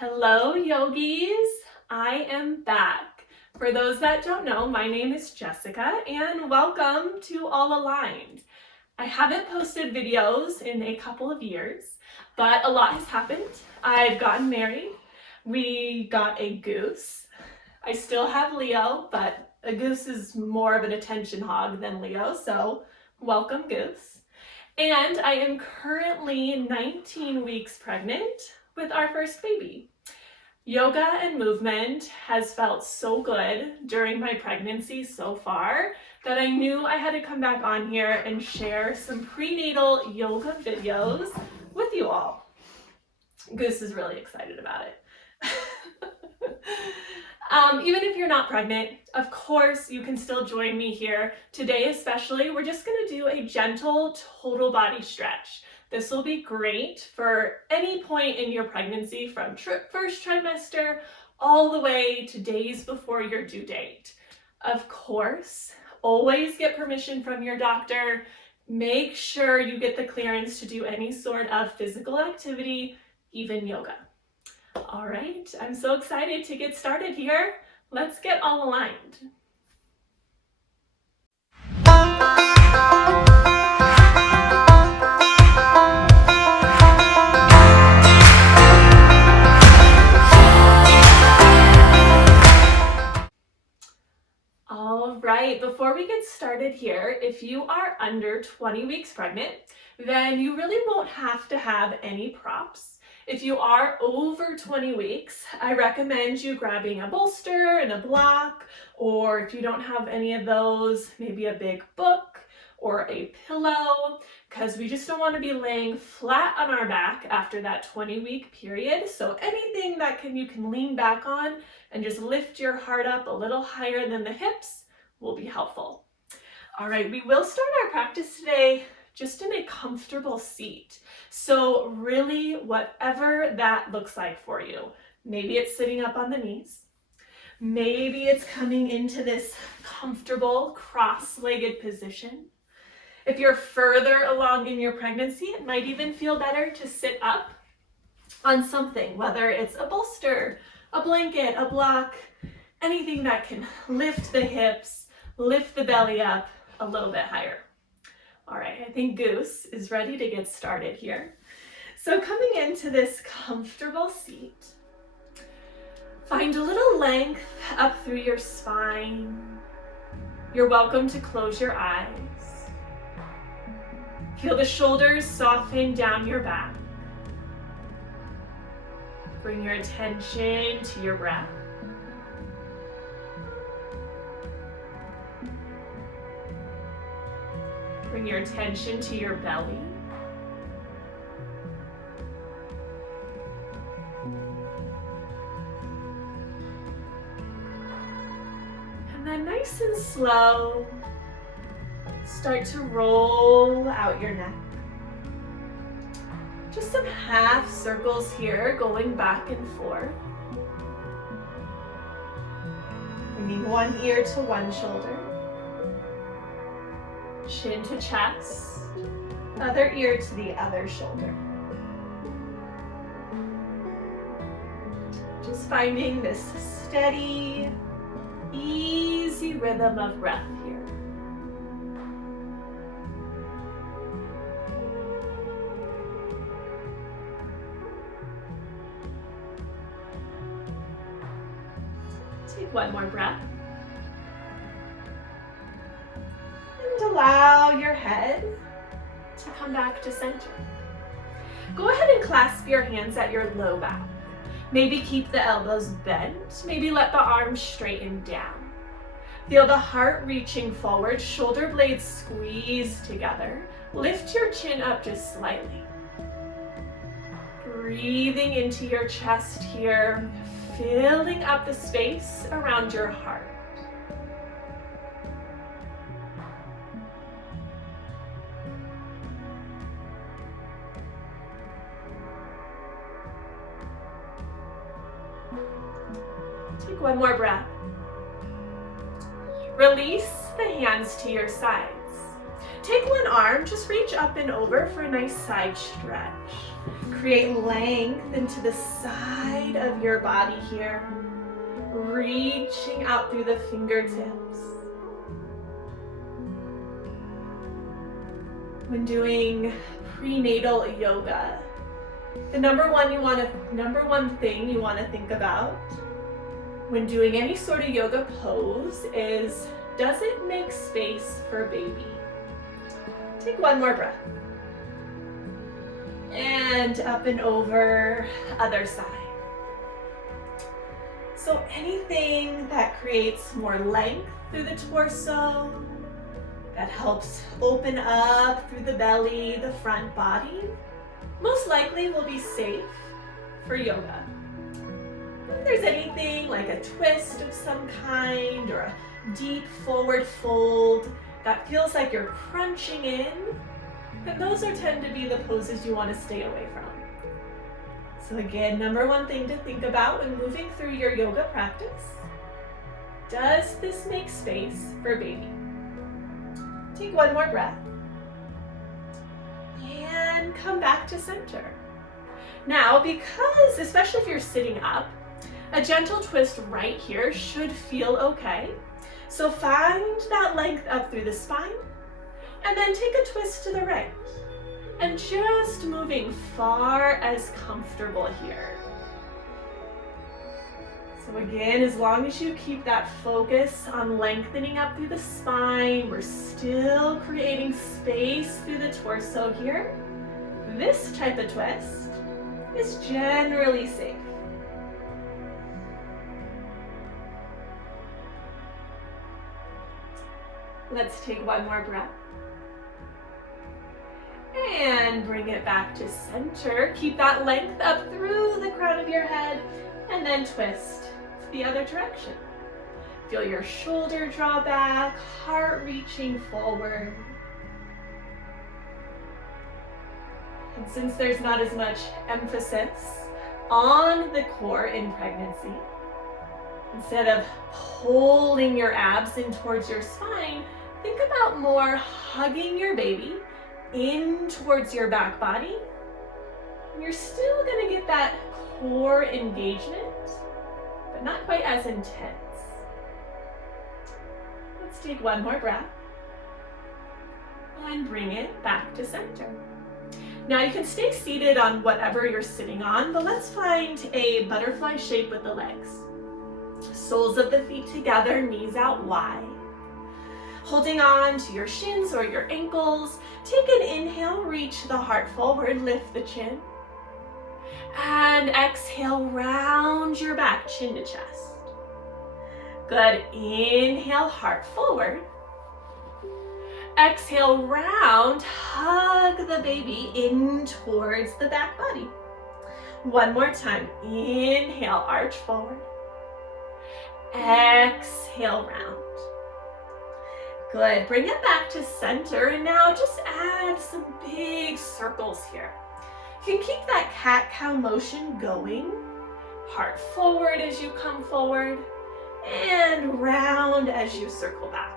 Hello, yogis. I am back. For those that don't know, my name is Jessica and welcome to All Aligned. I haven't posted videos in a couple of years, but a lot has happened. I've gotten married. We got a goose. I still have Leo, but a goose is more of an attention hog than Leo, so welcome goose. And I am currently 19 weeks pregnant with our first baby. Yoga and movement has felt so good during my pregnancy so far that I knew I had to come back on here and share some prenatal yoga videos with you all. Goose is really excited about it. Even if you're not pregnant, of course, you can still join me here. Today especially, we're just gonna do a gentle total body stretch. This will be great for any point in your pregnancy from first trimester all the way to days before your due date. Of course, always get permission from your doctor. Make sure you get the clearance to do any sort of physical activity, even yoga. All right, I'm so excited to get started here. Let's get all aligned. All right, before we get started here, if you are under 20 weeks pregnant, then you really won't have to have any props. If you are over 20 weeks, I recommend you grabbing a bolster and a block, or if you don't have any of those, maybe a big book or a pillow, because we just don't want to be laying flat on our back after that 20-week period. So anything that you can lean back on and just lift your heart up a little higher than the hips will be helpful. All right, we will start our practice today just in a comfortable seat. So really, whatever that looks like for you. Maybe it's sitting up on the knees. Maybe it's coming into this comfortable cross-legged position. If you're further along in your pregnancy, it might even feel better to sit up on something, whether it's a bolster, a blanket, a block, anything that can lift the hips, lift the belly up a little bit higher. All right, I think Goose is ready to get started here. So coming into this comfortable seat, find a little length up through your spine. You're welcome to close your eyes. Feel the shoulders soften down your back. Bring your attention to your breath. Bring your attention to your belly. And then nice and slow, start to roll out your neck. Just some half circles here, going back and forth. Bringing one ear to one shoulder. Chin to chest, other ear to the other shoulder. Just finding this steady, easy rhythm of breath here. Take one more breath. Allow your head to come back to center. Go ahead and clasp your hands at your low back. Maybe keep the elbows bent. Maybe let the arms straighten down. Feel the heart reaching forward, shoulder blades squeeze together. Lift your chin up just slightly. Breathing into your chest here, filling up the space around your heart. Take one more breath. Release the hands to your sides. Take one arm, just reach up and over for a nice side stretch. create length into the side of your body here, reaching out through the fingertips. When doing prenatal yoga, the number one thing you want to think about when doing any sort of yoga pose is, does it make space for baby? Take one more breath. And up and over, other side. So anything that creates more length through the torso, that helps open up through the belly, the front body, most likely will be safe for yoga. If there's anything like a twist of some kind or a deep forward fold that feels like you're crunching in, then those tend to be the poses you want to stay away from. So again, number one thing to think about when moving through your yoga practice, does this make space for baby? Take one more breath. And come back to center. Now, because, especially if you're sitting up, a gentle twist right here should feel okay. So find that length up through the spine, and then take a twist to the right. And just moving far as comfortable here. So again, as long as you keep that focus on lengthening up through the spine, we're still creating space through the torso here. This type of twist is generally safe. Let's take one more breath. And bring it back to center. Keep that length up through the crown of your head, and then twist to the other direction. Feel your shoulder draw back, heart reaching forward. And since there's not as much emphasis on the core in pregnancy, instead of holding your abs in towards your spine, think about more hugging your baby in towards your back body. You're still going to get that core engagement, but not quite as intense. Let's take one more breath and bring it back to center. Now you can stay seated on whatever you're sitting on, but let's find a butterfly shape with the legs. Soles of the feet together, knees out wide. Holding on to your shins or your ankles, take an inhale, reach the heart forward, lift the chin. And exhale, round your back, chin to chest. Good, inhale, heart forward. Exhale, round, hug the baby in towards the back body. One more time, inhale, arch forward. Exhale, round. Good, bring it back to center, and now just add some big circles here. You can keep that cat-cow motion going. Heart forward as you come forward, and round as you circle back.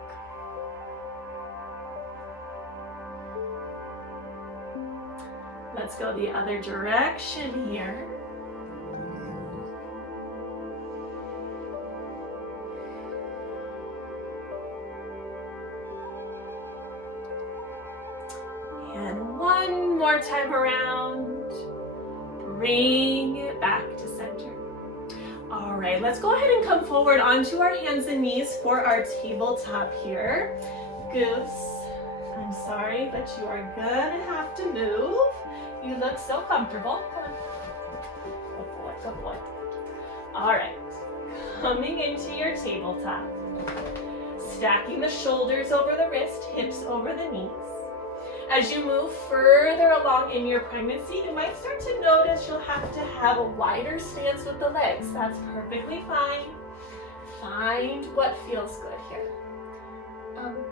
Let's go the other direction here. And one more time around. Bring it back to center. All right, let's go ahead and come forward onto our hands and knees for our tabletop here. Goose, I'm sorry, but you are gonna have to move. You look so comfortable. Come on. Good boy, good boy. All right, coming into your tabletop. Stacking the shoulders over the wrist, hips over the knees. As you move further along in your pregnancy, you might start to notice you'll have to have a wider stance with the legs. That's perfectly fine. Find what feels good here.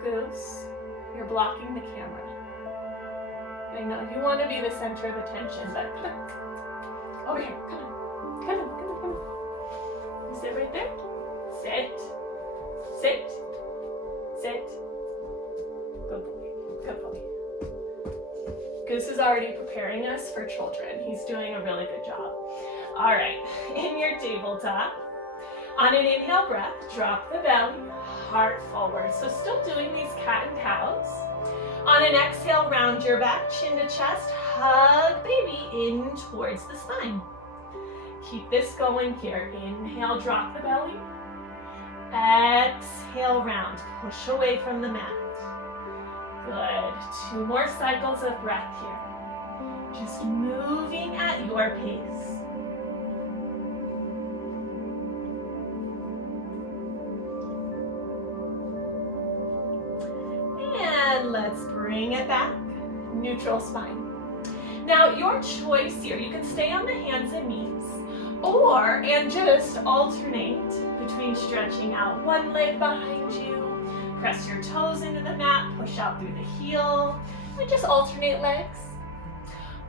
Goose, you're blocking the camera. I know you want to be the center of attention, but come on. Over here, come on. Come on, come on, come on. Sit right there. Sit. Sit. Sit. Good boy. Good boy. Goose, This is already preparing us for children. He's doing a really good job. All right, in your tabletop, on an inhale breath, drop the belly, heart forward. So still doing these cat and cows. On an exhale, round your back, chin to chest, hug baby in towards the spine. Keep this going here. Inhale, drop the belly. Exhale, round, push away from the mat. Good, 2 more cycles of breath here. Just moving at your pace. And let's bring it back, neutral spine. Now your choice here, you can stay on the hands and knees, and just alternate between stretching out one leg behind you, press your toes into the mat, push out through the heel, and just alternate legs.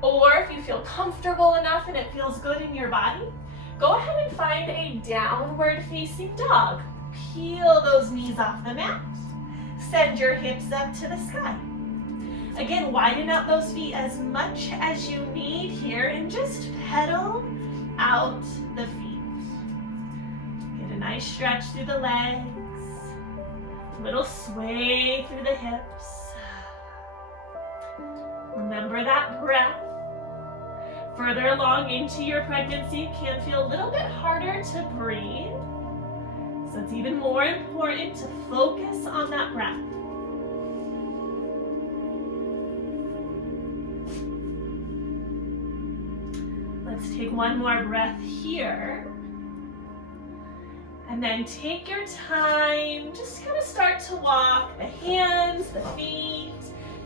Or if you feel comfortable enough and it feels good in your body, go ahead and find a downward facing dog. Peel those knees off the mat. Send your hips up to the sky. Again, widen out those feet as much as you need here and just pedal out the feet. Get a nice stretch through the legs. Little sway through the hips. Remember that breath. Further along into your pregnancy, it can feel a little bit harder to breathe. So it's even more important to focus on that breath. Let's take one more breath here. And then take your time, just kind of start to walk the hands, the feet,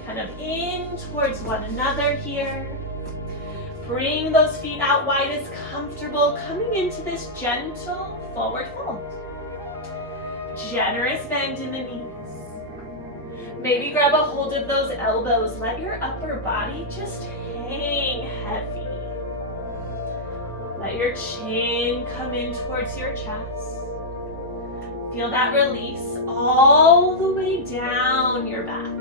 kind of in towards one another here. Bring those feet out wide as comfortable, coming into this gentle forward fold. Generous bend in the knees. Maybe grab a hold of those elbows. Let your upper body just hang heavy. Let your chin come in towards your chest. Feel that release all the way down your back.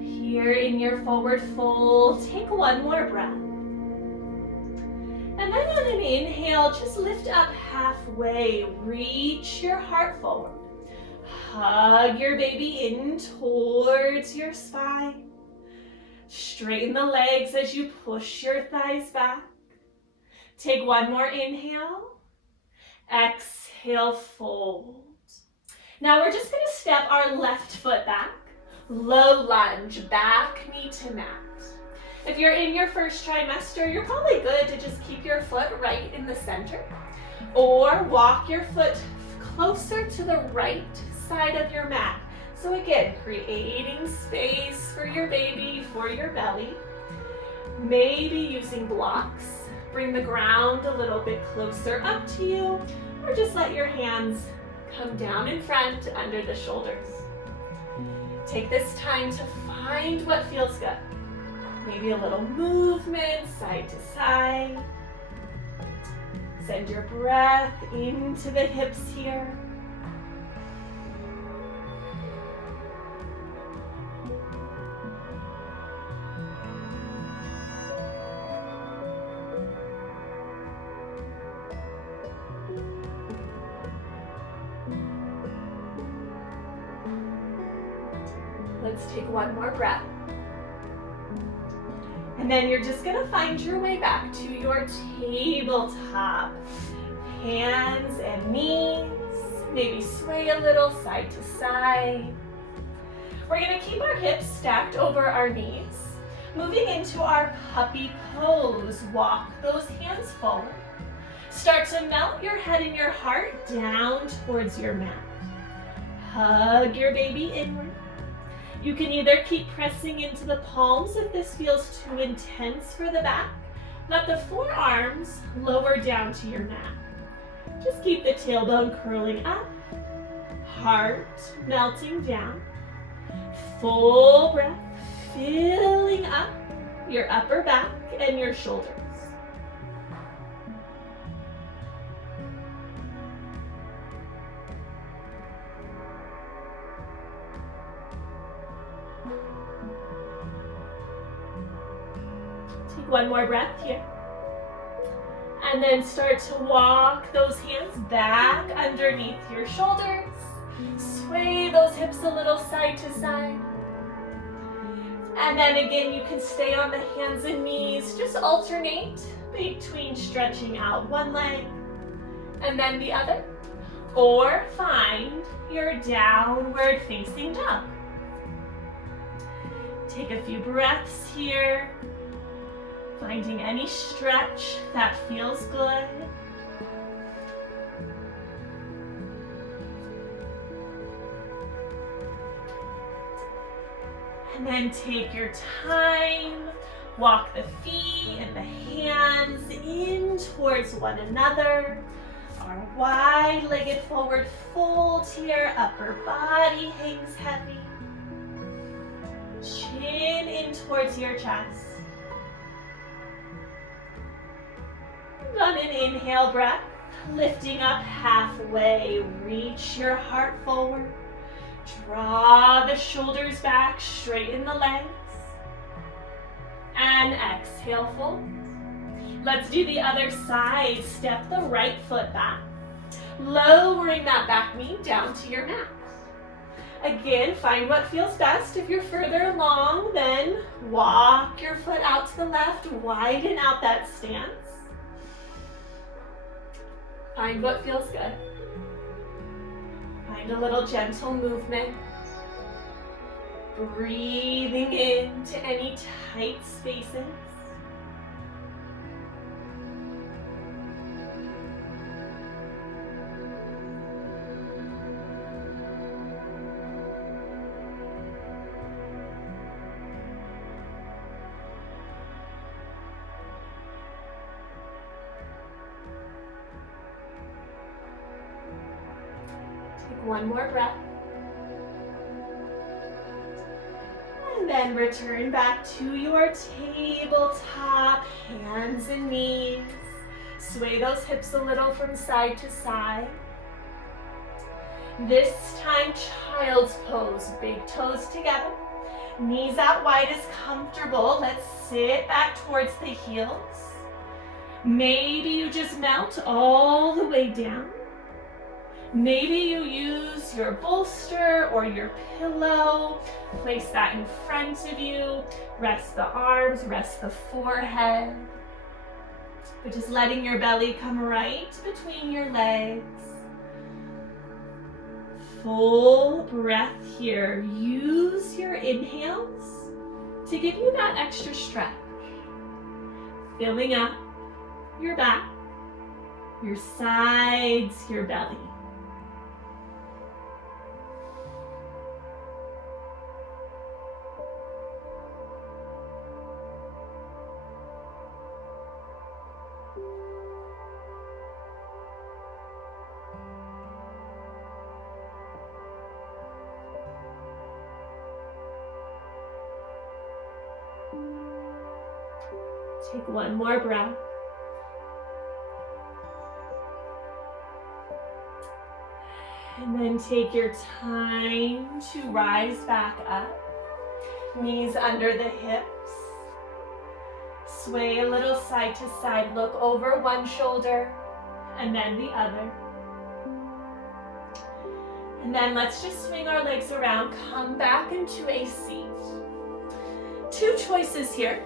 Here in your forward fold, take one more breath. And then on an inhale, just lift up halfway. Reach your heart forward. Hug your baby in towards your spine. Straighten the legs as you push your thighs back. Take one more inhale. Exhale, fold. Now we're just going to step our left foot back. Low lunge, back knee to mat. If you're in your first trimester, you're probably good to just keep your foot right in the center. Or walk your foot closer to the right side of your mat. So again, creating space for your baby, for your belly. Maybe using blocks. Bring the ground a little bit closer up to you, or just let your hands come down in front under the shoulders. Take this time to find what feels good. Maybe a little movement side to side. Send your breath into the hips here. Let's take one more breath. And then you're just gonna find your way back to your tabletop. Hands and knees, maybe sway a little side to side. We're gonna keep our hips stacked over our knees. Moving into our puppy pose, walk those hands forward. Start to melt your head and your heart down towards your mat. Hug your baby inward. You can either keep pressing into the palms if this feels too intense for the back. Let the forearms lower down to your mat. Just keep the tailbone curling up, heart melting down. Full breath, filling up your upper back and your shoulders. One more breath here. And then start to walk those hands back underneath your shoulders. Sway those hips a little side to side. And then again, you can stay on the hands and knees. Just alternate between stretching out one leg and then the other. Or find your downward facing dog. Take a few breaths here. Finding any stretch that feels good. And then take your time, walk the feet and the hands in towards one another. Our wide-legged forward fold here, upper body hangs heavy. Chin in towards your chest. And on an inhale breath, lifting up halfway, reach your heart forward. Draw the shoulders back, straighten the legs. And exhale, fold. Let's do the other side. Step the right foot back, lowering that back knee down to your mat. Again, find what feels best. If you're further along, then walk your foot out to the left, widen out that stance. Find what feels good. Find a little gentle movement. Breathing into any tight spaces. One more breath. And then return back to your tabletop, hands and knees. Sway those hips a little from side to side. This time, child's pose. Big toes together. Knees out wide as comfortable. Let's sit back towards the heels. Maybe you just melt all the way down. Maybe you use your bolster or your pillow, place that in front of you, rest the arms, rest the forehead, but just letting your belly come right between your legs. Full breath here. Use your inhales to give you that extra stretch, filling up your back, your sides, your belly. Take one more breath. And then take your time to rise back up. Knees under the hips. Sway a little side to side. Look over one shoulder and then the other. And then let's just swing our legs around. Come back into a seat. Two choices here.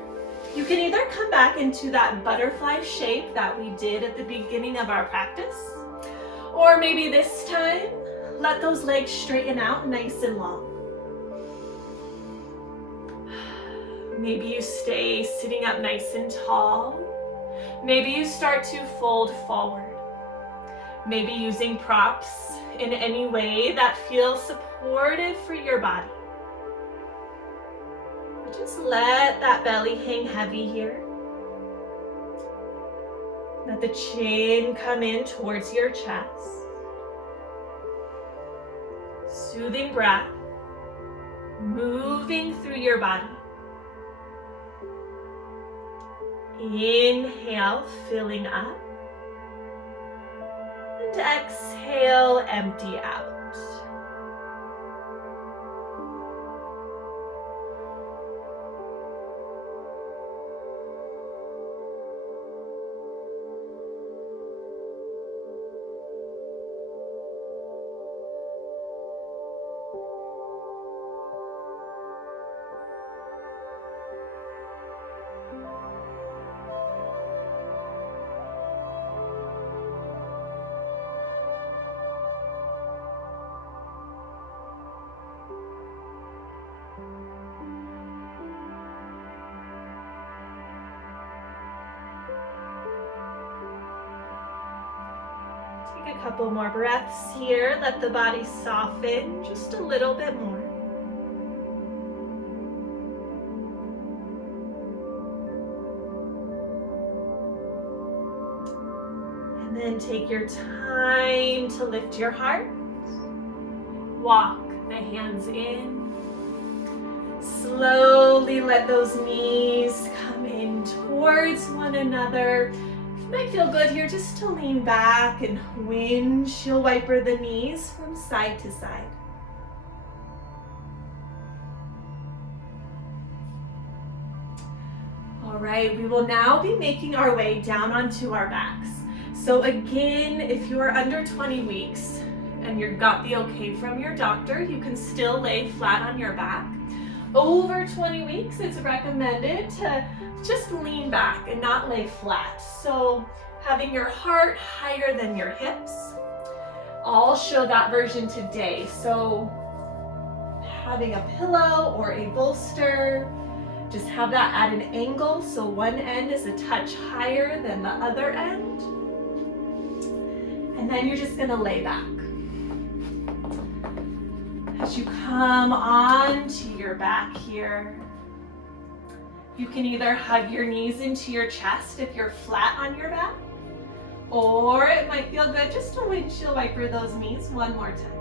You can either come back into that butterfly shape that we did at the beginning of our practice, or maybe this time, let those legs straighten out nice and long. Maybe you stay sitting up nice and tall. Maybe you start to fold forward. Maybe using props in any way that feels supportive for your body. Just let that belly hang heavy here. Let the chin come in towards your chest. Soothing breath, moving through your body. Inhale, filling up. And exhale, empty out. Take a couple more breaths here. Let the body soften just a little bit more. And then take your time to lift your heart. Walk the hands in. Slowly let those knees come in towards one another. It might feel good here just to lean back and windshield wiper the knees from side to side. All right, we will now be making our way down onto our backs. So again, if you are under 20 weeks and you got the okay from your doctor, you can still lay flat on your back. Over 20 weeks, it's recommended to just lean back and not lay flat. So having your heart higher than your hips. I'll show that version today. So having a pillow or a bolster, just have that at an angle so one end is a touch higher than the other end. And then you're just gonna lay back. As you come onto your back here, you can either hug your knees into your chest if you're flat on your back, or it might feel good just to windshield wiper those knees one more time.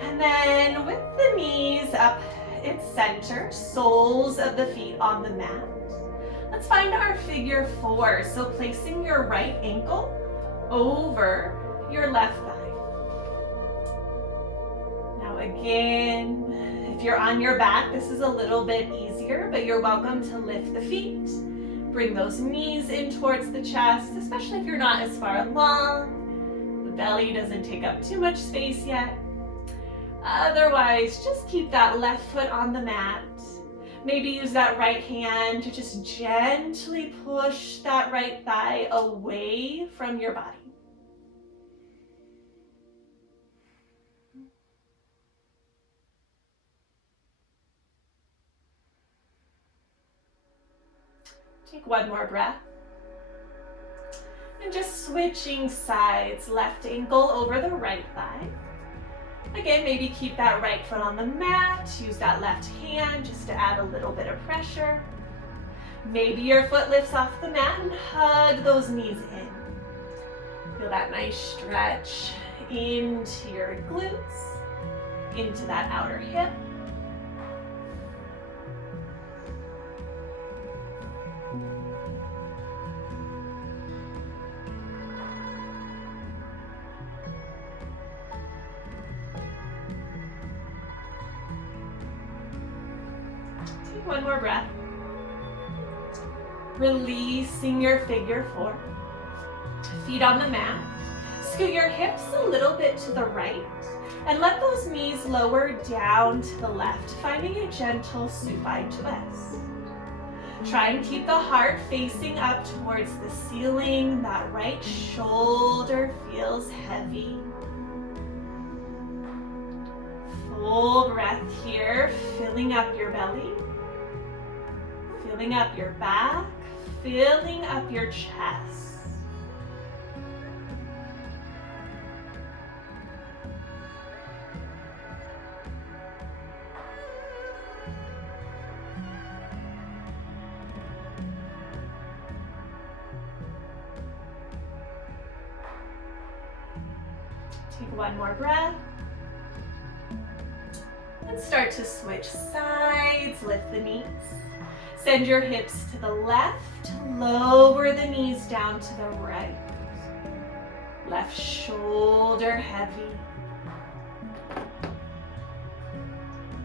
And then with the knees up its center, soles of the feet on the mat, let's find our figure 4. So placing your right ankle over your left thigh. Now again, if you're on your back, this is a little bit easier, but you're welcome to lift the feet. Bring those knees in towards the chest, especially if you're not as far along. The belly doesn't take up too much space yet. Otherwise, just keep that left foot on the mat. Maybe use that right hand to just gently push that right thigh away from your body. Take one more breath. And just switching sides, left ankle over the right thigh. Again, maybe keep that right foot on the mat. Use that left hand just to add a little bit of pressure. Maybe your foot lifts off the mat and hug those knees in. Feel that nice stretch into your glutes, into that outer hip. One more breath. Releasing your figure 4. Feet on the mat. Scoot your hips a little bit to the right and let those knees lower down to the left, finding a gentle supine twist. Try and keep the heart facing up towards the ceiling. That right shoulder feels heavy. Full breath here, filling up your belly. Filling up your back, filling up your chest. Take one more breath. And start to switch sides, lift the knees. Send your hips to the left, lower the knees down to the right. Left shoulder heavy.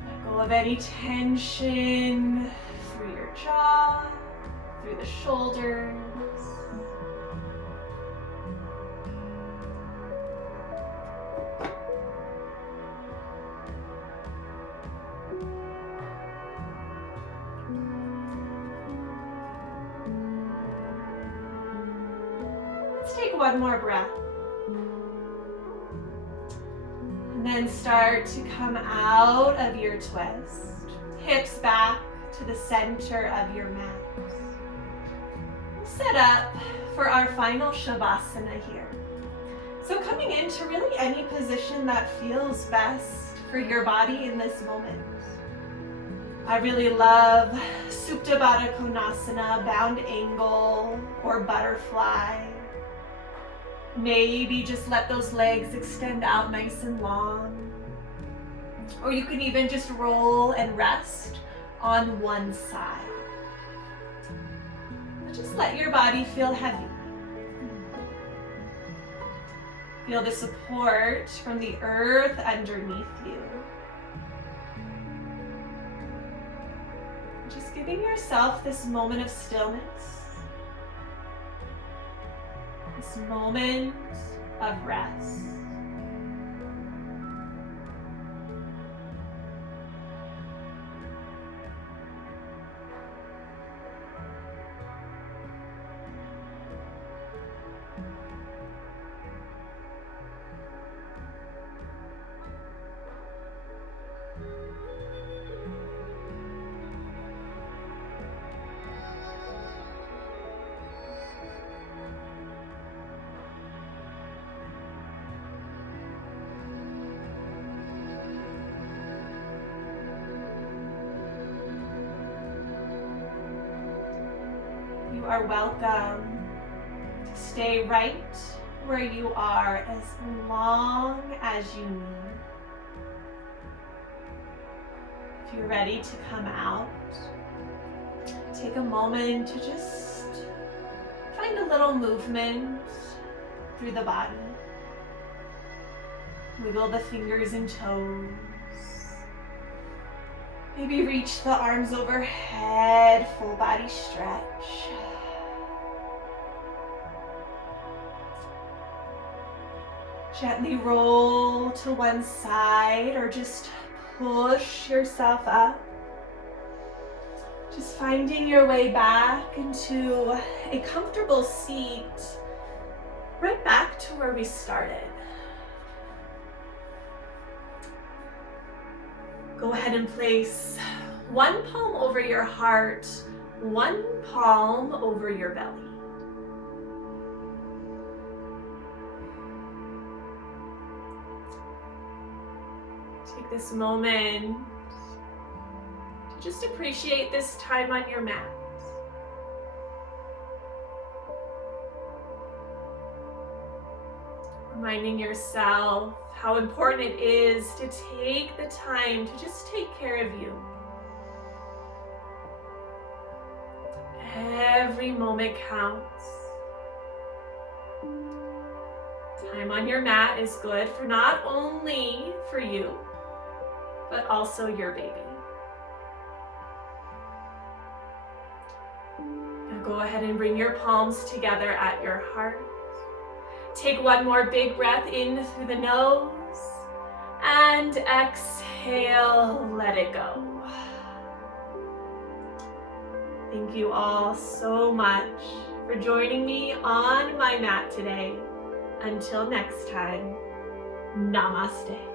Let go of any tension through your jaw, through the shoulders. Take one more breath. And then start to come out of your twist. Hips back to the center of your mat. set up for our final Shavasana here. So coming into really any position that feels best for your body in this moment. I really love Supta Baddha Konasana, bound angle, or butterfly. Maybe just let those legs extend out nice and long. Or you can even just roll and rest on one side. Just let your body feel heavy. Feel the support from the earth underneath you. Just giving yourself this moment of stillness, this moment of rest. You are welcome to stay right where you are as long as you need. If you're ready to come out, take a moment to just find a little movement through the body. Wiggle the fingers and toes. Maybe reach the arms overhead, full body stretch. Gently roll to one side or just push yourself up. Just finding your way back into a comfortable seat, right back to where we started. Go ahead and place one palm over your heart, one palm over your belly. Take this moment to just appreciate this time on your mat. Reminding yourself how important it is to take the time to just take care of you. Every moment counts. Time on your mat is good for not only for you, but also your baby. Now go ahead and bring your palms together at your heart. Take one more big breath in through the nose and exhale, let it go. Thank you all so much for joining me on my mat today. Until next time, namaste.